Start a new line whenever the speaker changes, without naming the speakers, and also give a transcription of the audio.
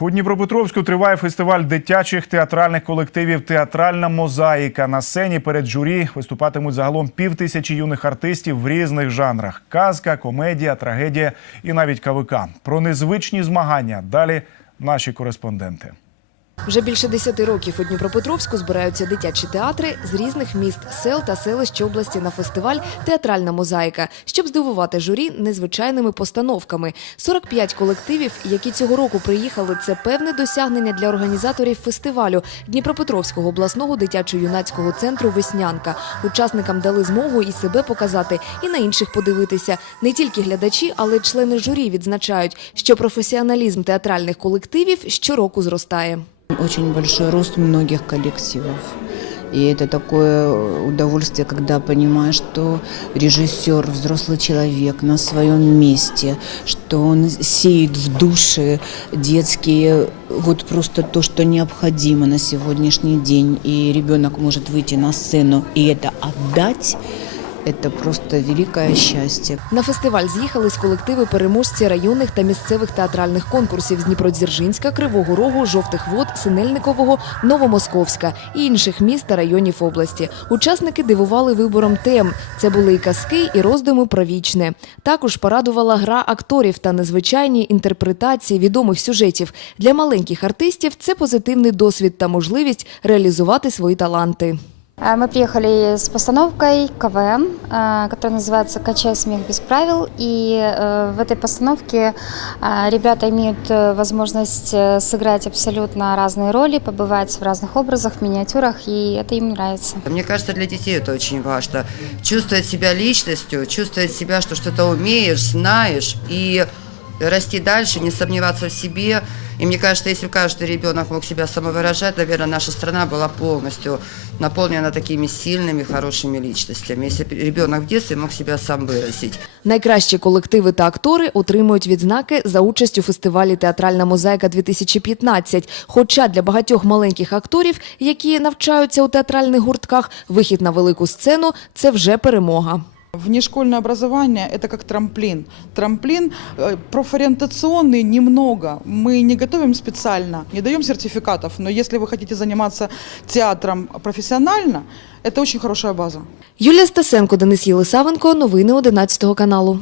У Дніпропетровську триває фестиваль дитячих театральних колективів Театральна мозаїка. На сцені перед журі виступатимуть загалом півтисячі юних артистів в різних жанрах: казка, комедія, трагедія і навіть кавика. Про незвичні змагання далі наші кореспонденти.
Вже більше десяти років у Дніпропетровську збираються дитячі театри з різних міст, сел та селищ області на фестиваль Театральна мозаїка, щоб здивувати журі незвичайними постановками. 45 колективів, які цього року приїхали, це певне досягнення для організаторів фестивалю Дніпропетровського обласного дитячо-юнацького центру Веснянка. Учасникам дали змогу і себе показати, і на інших подивитися. Не тільки глядачі, але й члени журі відзначають, що професіоналізм театральних колективів щороку зростає.
Очень большой рост многих коллективов. И это такое удовольствие, когда понимаешь, что режиссер, взрослый человек на своем месте, что он сеет в душе детские, вот просто то, что необходимо на сегодняшний день. И ребенок может выйти на сцену и это отдать, это просто великое счастье.
На фестиваль з'їхались колективи переможці районних та місцевих театральних конкурсів з Дніпродзержинська, Кривого Рогу, Жовтих Вод, Синельникового, Новомосковська і інших міст та районів області. Учасники дивували вибором тем. Це були і казки, і роздуми про вічне. Також порадувала гра акторів та незвичайні інтерпретації відомих сюжетів. Для маленьких артистів це позитивний досвід та можливість реалізувати свої таланти.
Э, Мы приехали с постановкой КВМ, э, которая называется «Качай смех без правил». И э, в этой постановке э, ребята имеют э, возможность э, сыграть абсолютно разные роли, побывать в разных образах, миниатюрах, и это им нравится.
Мне кажется, для детей это очень важно. Чувствовать себя личностью, чувствовать себя, что что-то умеешь, знаешь, и расти дальше, не сомневаться в себе. И мне кажется, если бы каждый ребенок мог себя самовыражать, наверное, наша страна была полностью наполнена такими сильными, хорошими личностями. Если бы ребенок в детстве мог себя сам выразить.
Найкращі колективи та актори отримують відзнаки за участь у фестивалі Театральна мозаїка 2015 Хоча для багатьох маленьких акторів, які навчаються у театральних гуртках, вихід на велику сцену це вже перемога.
Внешкольное образование – это как трамплин. Трамплин э, профориентационный немного. Мы не готовим специально, не даем сертификатов, но если вы хотите заниматься театром профессионально, это очень хорошая база.
Юлія Стасенко, Денис Єлисавенко. Новини 11 каналу.